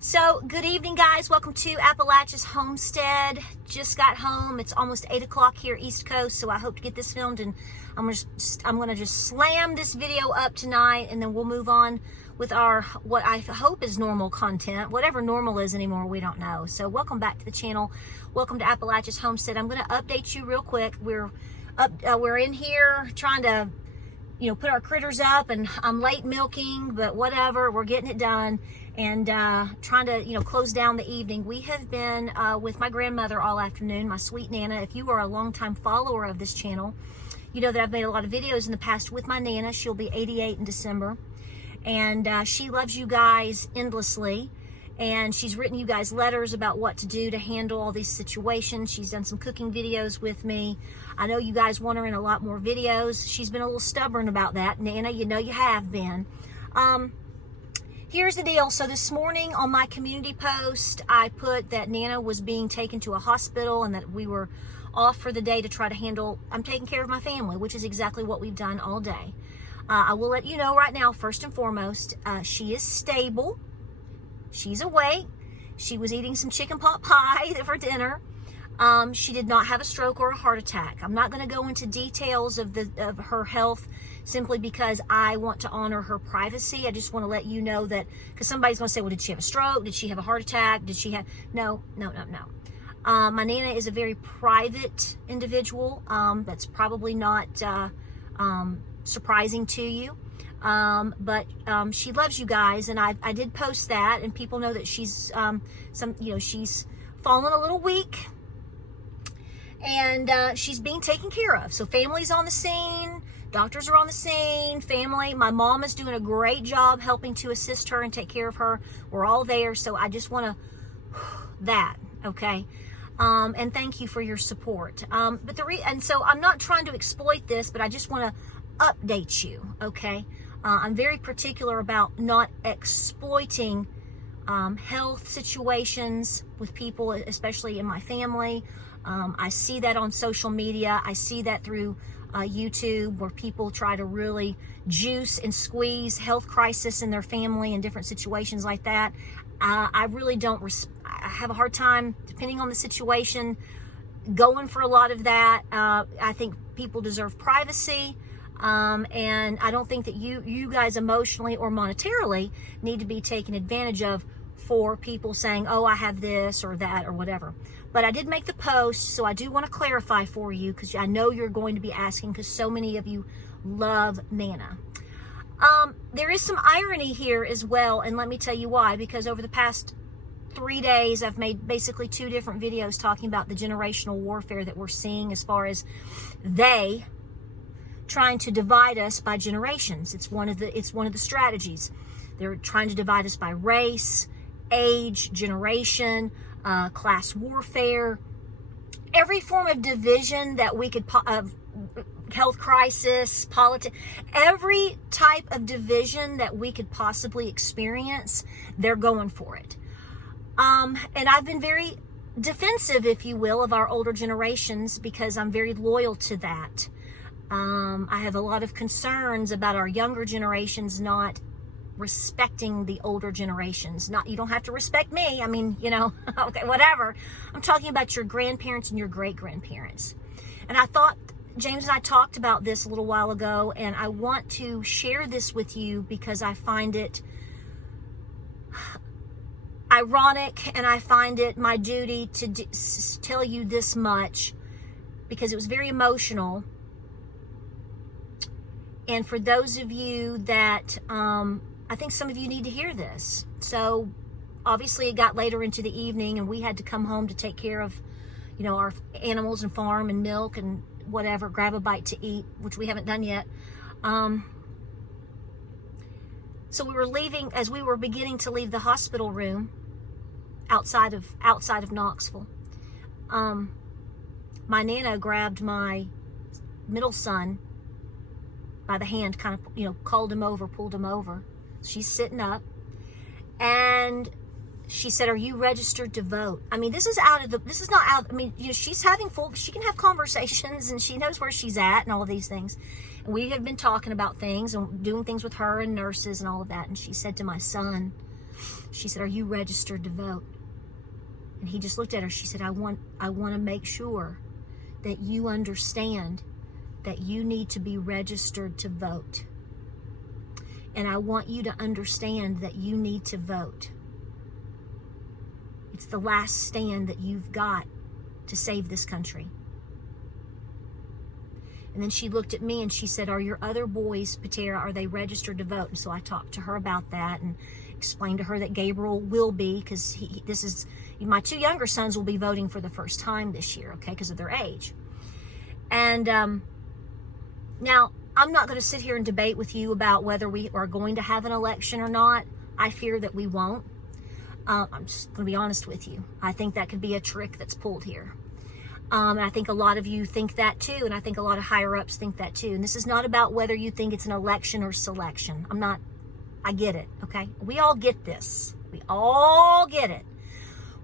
So, good evening, guys. Welcome to Appalachia's Homestead. Just got home. It's almost 8 o'clock here, East Coast, so I hope to get this filmed, and I'm gonna just slam this video up tonight, and then we'll move on with our, what I hope is normal content. Whatever normal is anymore, we don't know. So, welcome back to the channel. Welcome to Appalachia's Homestead. I'm gonna update you real quick. We're in here trying to, put our critters up, and I'm late milking, but whatever, we're getting it done. And trying to, close down the evening. We have been with my grandmother all afternoon, my sweet Nana. If you are a longtime follower of this channel, you know that I've made a lot of videos in the past with my Nana. She'll be 88 in December. And she loves you guys endlessly. And she's written you guys letters about what to do to handle all these situations. She's done some cooking videos with me. I know you guys want her in a lot more videos. She's been a little stubborn about that. Nana, you know you have been. Here's the deal. So this morning on my community post, I put that Nana was being taken to a hospital and that we were off for the day to try to handle, I'm taking care of my family, which is exactly what we've done all day. I will let you know right now, first and foremost, she is stable. She's awake. She was eating some chicken pot pie for dinner. She did not have a stroke or a heart attack. I'm not going to go into details of her health simply because I want to honor her privacy. I just want to let you know that, because somebody's going to say, well, did she have a stroke? Did she have a heart attack? Did she have, no. My Nana is a very private individual. That's probably not surprising to you. But she loves you guys, and I did post that, and people know that she's she's fallen a little weak, and she's being taken care of. So family's on the scene, doctors are on the scene, family. My mom is doing a great job helping to assist her and take care of her. We're all there, so I just want to okay. And thank you for your support. And so I'm not trying to exploit this, but I just want to update you, okay? I'm very particular about not exploiting health situations with people, especially in my family. I see that on social media. I see that through YouTube, where people try to really juice and squeeze health crisis in their family and different situations like that. I really don't, I have a hard time, depending on the situation, going for a lot of that. I think people deserve privacy. And I don't think that you guys emotionally or monetarily need to be taken advantage of for people saying, oh, I have this or that or whatever. But I did make the post, so I do want to clarify for you, because I know you're going to be asking, because so many of you love Nana. There is some irony here as well, and let me tell you why. Because over the past 3 days, I've made basically 2 different videos talking about the generational warfare that we're seeing, as far as they trying to divide us by generations. It's one of the strategies. They're trying to divide us by race, age, generation, class warfare, every form of division that we could, health crisis, politics, every type of division that we could possibly experience, they're going for it. And I've been very defensive, if you will, of our older generations, because I'm very loyal to that. I have a lot of concerns about our younger generations not respecting the older generations. You don't have to respect me. I mean, okay, whatever. I'm talking about your grandparents and your great-grandparents. And I thought, James and I talked about this a little while ago, and I want to share this with you because I find it ironic, and I find it my duty to tell you this much, because it was very emotional. And for those of you that, I think some of you need to hear this. So obviously it got later into the evening, and we had to come home to take care of, our animals and farm and milk and whatever, grab a bite to eat, which we haven't done yet. So we were leaving, as we were beginning to leave the hospital room outside of Knoxville. My Nana grabbed my middle son by the hand, kind of, called him over, pulled him over. She's sitting up, and she said, "Are you registered to vote?" I mean, this is not out. I mean, she's having she can have conversations, and she knows where she's at and all of these things. And we have been talking about things and doing things with her and nurses and all of that. And she said to my son, She said, are you registered to vote? And he just looked at her. She said, I want to make sure that you understand that you need to be registered to vote. And I want you to understand that you need to vote. It's the last stand that you've got to save this country. And then she looked at me and she said, are your other boys, Patara, are they registered to vote? And so I talked to her about that and explained to her that Gabriel will be, because my 2 younger sons will be voting for the first time this year, okay, because of their age. And now, I'm not going to sit here and debate with you about whether we are going to have an election or not. I fear that we won't. I'm just going to be honest with you. I think that could be a trick that's pulled here. And I think a lot of you think that too, and I think a lot of higher-ups think that too. And this is not about whether you think it's an election or selection. I get it, okay? We all get this. We all get it.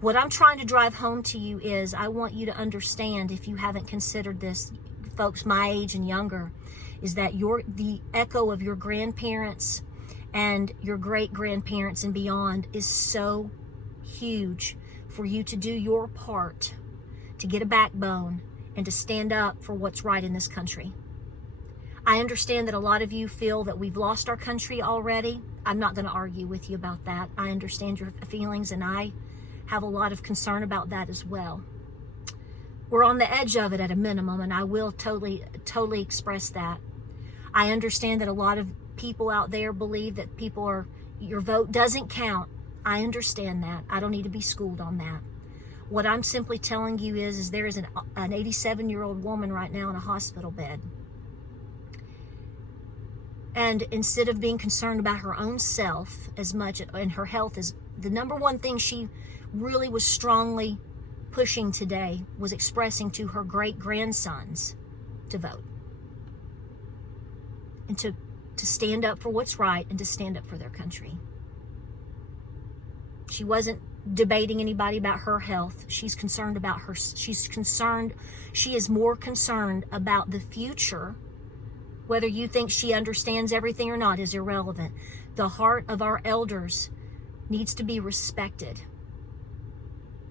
What I'm trying to drive home to you is I want you to understand, if you haven't considered this, folks my age and younger, is that the echo of your grandparents and your great-grandparents and beyond is so huge for you to do your part, to get a backbone, and to stand up for what's right in this country. I understand that a lot of you feel that we've lost our country already. I'm not going to argue with you about that. I understand your feelings, and I have a lot of concern about that as well. We're on the edge of it at a minimum, and I will totally express that. I understand that a lot of people out there believe that your vote doesn't count. I understand that. I don't need to be schooled on that. What I'm simply telling you is there is an 87-year-old woman right now in a hospital bed. And instead of being concerned about her own self as much and her health, is the number one thing she really was strongly pushing today, was expressing to her great-grandsons to vote. And to stand up for what's right and to stand up for their country. She wasn't debating anybody about her health. She's concerned about her. She is more concerned about the future. Whether you think she understands everything or not is irrelevant. The heart of our elders needs to be respected.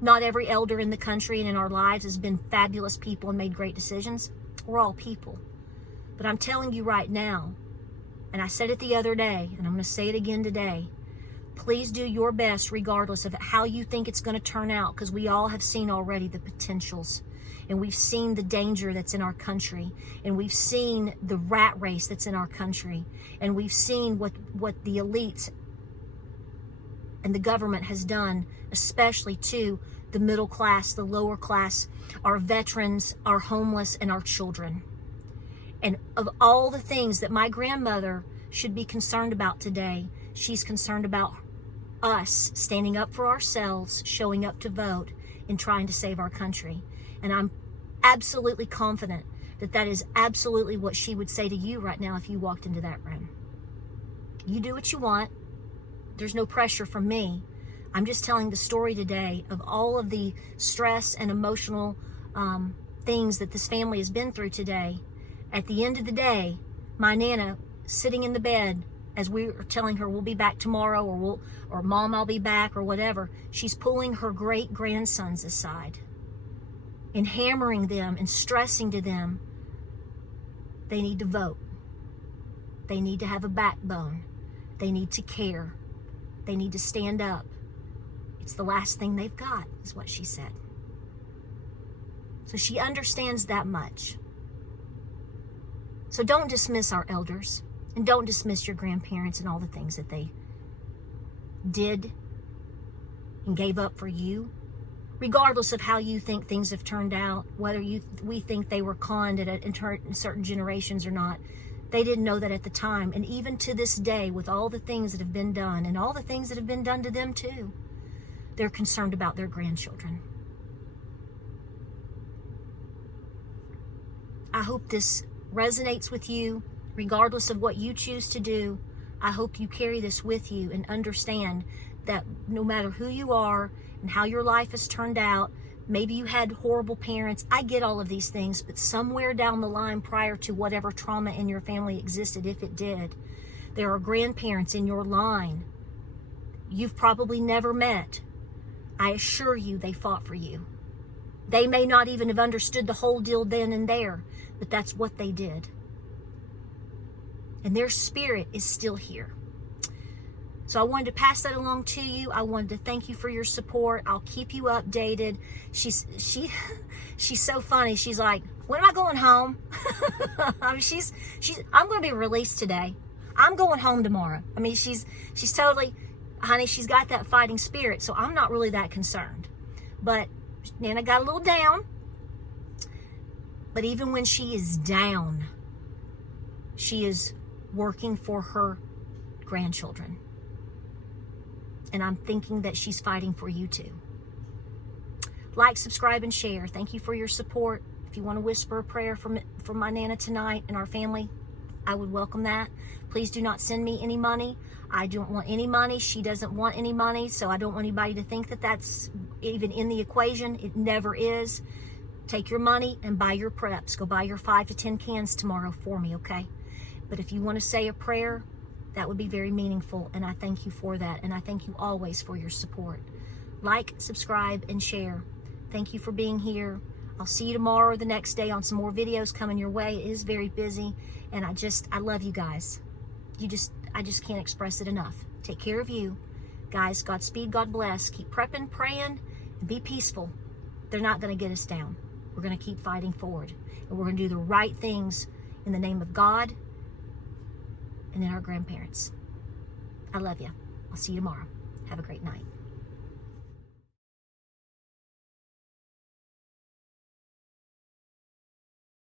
Not every elder in the country and in our lives has been fabulous people and made great decisions. We're all people. But I'm telling you right now, and I said it the other day, and I'm going to say it again today, please do your best regardless of how you think it's going to turn out, because we all have seen already the potentials, and we've seen the danger that's in our country, and we've seen the rat race that's in our country, and we've seen what the elites and the government has done, especially to the middle class, the lower class, our veterans, our homeless, and our children. And of all the things that my grandmother should be concerned about today, she's concerned about us standing up for ourselves, showing up to vote, and trying to save our country. And I'm absolutely confident that that is absolutely what she would say to you right now if you walked into that room. You do what you want. There's no pressure from me. I'm just telling the story today of all of the stress and emotional things that this family has been through today. At the end of the day, my Nana sitting in the bed as we are telling her we'll be back tomorrow, or Mom, I'll be back, or whatever, she's pulling her great-grandsons aside and hammering them and stressing to them they need to vote. They need to have a backbone. They need to care. They need to stand up. It's the last thing they've got, is what she said. So she understands that much. So don't dismiss our elders, and don't dismiss your grandparents and all the things that they did and gave up for you, regardless of how you think things have turned out, whether we think they were conned in certain generations or not. They didn't know that at the time. And even to this day, with all the things that have been done and all the things that have been done to them too, they're concerned about their grandchildren. I hope this resonates with you, regardless of what you choose to do. I hope you carry this with you and understand that no matter who you are and how your life has turned out, maybe you had horrible parents. I get all of these things, but somewhere down the line, prior to whatever trauma in your family existed, if it did, there are grandparents in your line, you've probably never met. I assure you they fought for you. They may not even have understood the whole deal then and there, but that's what they did. And their spirit is still here. So I wanted to pass that along to you. I wanted to thank you for your support. I'll keep you updated. She's so funny. She's like, when am I going home? I mean, I'm going to be released today. I'm going home tomorrow. I mean, she's totally, honey, she's got that fighting spirit. So I'm not really that concerned. But Nana got a little down. But even when she is down, she is working for her grandchildren. And I'm thinking that she's fighting for you too. Like, subscribe, and share. Thank you for your support. If you want to whisper a prayer for my Nana tonight and our family, I would welcome that. Please do not send me any money. I don't want any money. She doesn't want any money, so I don't want anybody to think that that's even in the equation. It never is. Take your money and buy your preps. Go buy your 5 to 10 cans tomorrow for me, okay? But if you want to say a prayer, that would be very meaningful, and I thank you for that, and I thank you always for your support. Like, subscribe, and share. Thank you for being here. I'll see you tomorrow or the next day on some more videos coming your way. It is very busy, and I love you guys. I just can't express it enough. Take care of you. Guys, Godspeed, God bless. Keep prepping, praying, and be peaceful. They're not going to get us down. We're going to keep fighting forward, and we're going to do the right things in the name of God and in our grandparents. I love you. I'll see you tomorrow. Have a great night.